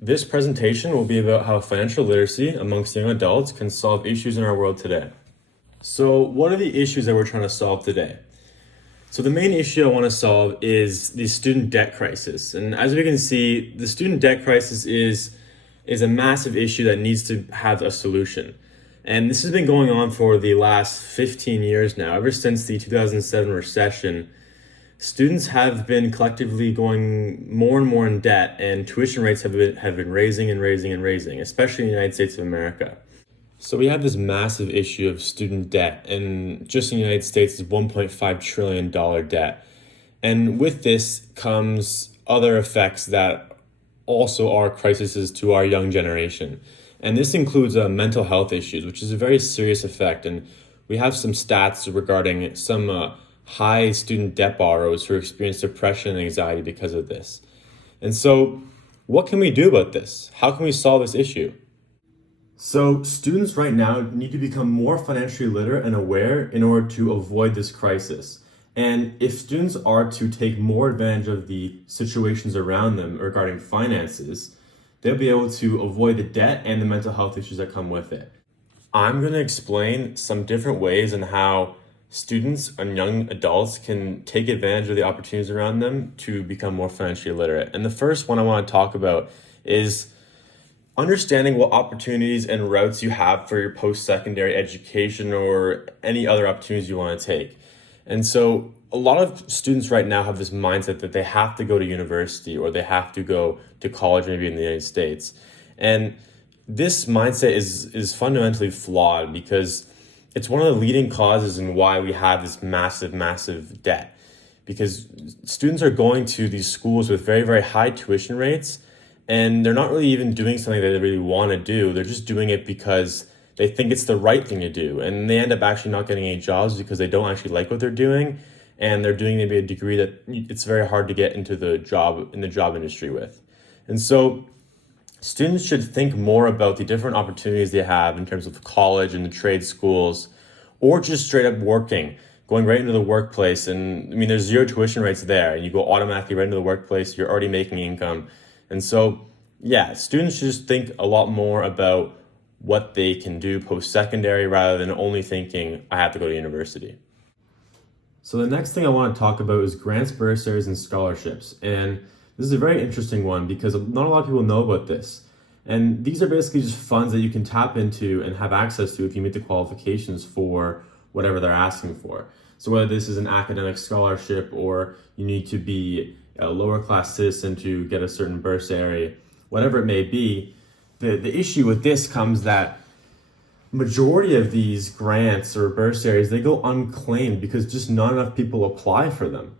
This presentation will be about how financial literacy amongst young adults can solve issues in our world today. So, what are the issues that we're trying to solve today? So, the main issue I want to solve is the student debt crisis. And as we can see, the student debt crisis is a massive issue that needs to have a solution. And this has been going on for the last 15 years now, ever since the 2007 recession. Students have been collectively going more and more in debt, and tuition rates have been raising and raising and raising, especially in the United States of America. So we have this massive issue of student debt, and just in the United States, it's $1.5 trillion debt. And with this comes other effects that also are crises to our young generation. And this includes mental health issues, which is a very serious effect. And we have some stats regarding some high student debt borrowers who experience depression and anxiety because of this. And so, what can we do about this? How can we solve this issue? So, students right now need to become more financially literate and aware in order to avoid this crisis. And if students are to take more advantage of the situations around them regarding finances, they'll be able to avoid the debt and the mental health issues that come with it. I'm going to explain some different ways in how students and young adults can take advantage of the opportunities around them to become more financially literate. And the first one I want to talk about is understanding what opportunities and routes you have for your post-secondary education or any other opportunities you want to take. And so a lot of students right now have this mindset that they have to go to university or they have to go to college, maybe in the United States. And this mindset is fundamentally flawed because it's one of the leading causes in why we have this massive debt. Because students are going to these schools with very, very high tuition rates, and they're not really even doing something that they really want to do. They're just doing it because they think it's the right thing to do. And they end up actually not getting any jobs because they don't actually like what they're doing. And they're doing maybe a degree that it's very hard to get into the job industry with. And so students should think more about the different opportunities they have in terms of college and the trade schools, or just straight up working, going right into the workplace. And I mean, there's zero tuition rates there, and you go automatically right into the workplace. You're already making income. And so, yeah, students should just think a lot more about what they can do post-secondary rather than only thinking, I have to go to university. So the next thing I want to talk about is grants, bursaries, and scholarships. And this is a very interesting one because not a lot of people know about this. And these are basically just funds that you can tap into and have access to if you meet the qualifications for whatever they're asking for. So whether this is an academic scholarship or you need to be a lower class citizen to get a certain bursary, whatever it may be, the issue with this comes that majority of these grants or bursaries, they go unclaimed because just not enough people apply for them.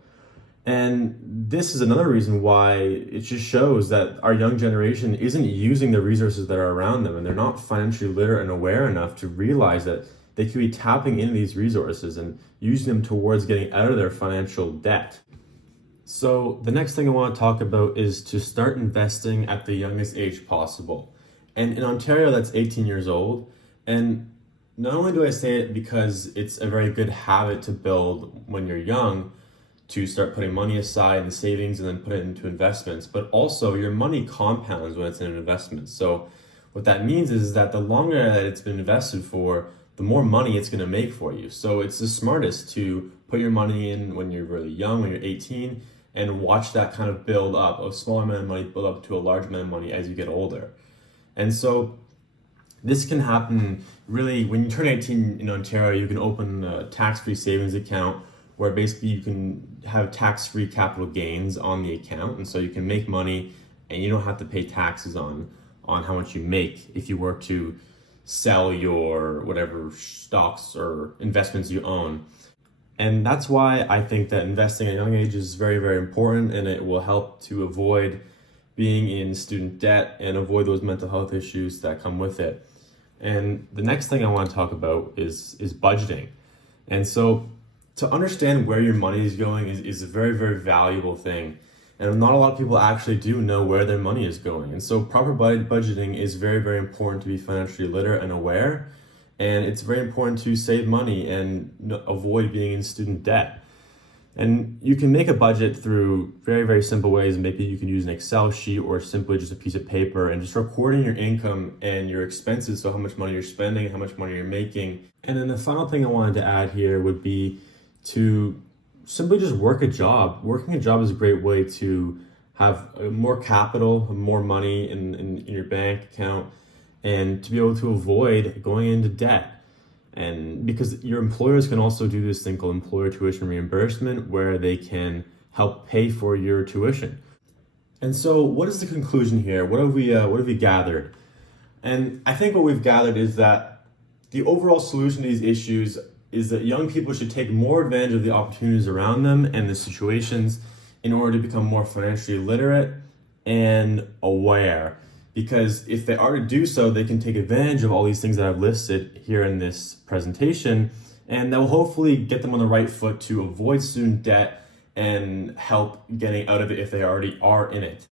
And this is another reason why it just shows that our young generation isn't using the resources that are around them, and they're not financially literate and aware enough to realize that they could be tapping into these resources and using them towards getting out of their financial debt. So the next thing I want to talk about is to start investing at the youngest age possible. And in Ontario, that's 18 years old. And not only do I say it because it's a very good habit to build when you're young, to start putting money aside in savings and then put it into investments, but also your money compounds when it's in an investment. So what that means is that the longer that it's been invested for, the more money it's going to make for you. So it's the smartest to put your money in when you're really young, when you're 18, and watch that kind of build up, a smaller amount of money build up to a large amount of money as you get older. And so this can happen really when you turn 18 in Ontario. You can open a tax-free savings account where basically you can have tax-free capital gains on the account. And so you can make money and you don't have to pay taxes on how much you make if you were to sell your whatever stocks or investments you own. And that's why I think that investing at a young age is very, very important, and it will help to avoid being in student debt and avoid those mental health issues that come with it. And the next thing I want to talk about is budgeting. And so to understand where your money is going is a very, very valuable thing. And not a lot of people actually do know where their money is going. And so proper budgeting is very, very important to be financially literate and aware. And it's very important to save money and avoid being in student debt. And you can make a budget through very, very simple ways. Maybe you can use an Excel sheet or simply just a piece of paper and just recording your income and your expenses. So how much money you're spending, how much money you're making. And then the final thing I wanted to add here would be to simply just work a job. Working a job is a great way to have more capital, more money in your bank account, and to be able to avoid going into debt. And because your employers can also do this thing called employer tuition reimbursement, where they can help pay for your tuition. And so, what is the conclusion here? What have we gathered? And I think what we've gathered is that the overall solution to these issues is that young people should take more advantage of the opportunities around them and the situations in order to become more financially literate and aware. Because if they are to do so, they can take advantage of all these things that I've listed here in this presentation, and that will hopefully get them on the right foot to avoid student debt and help getting out of it if they already are in it.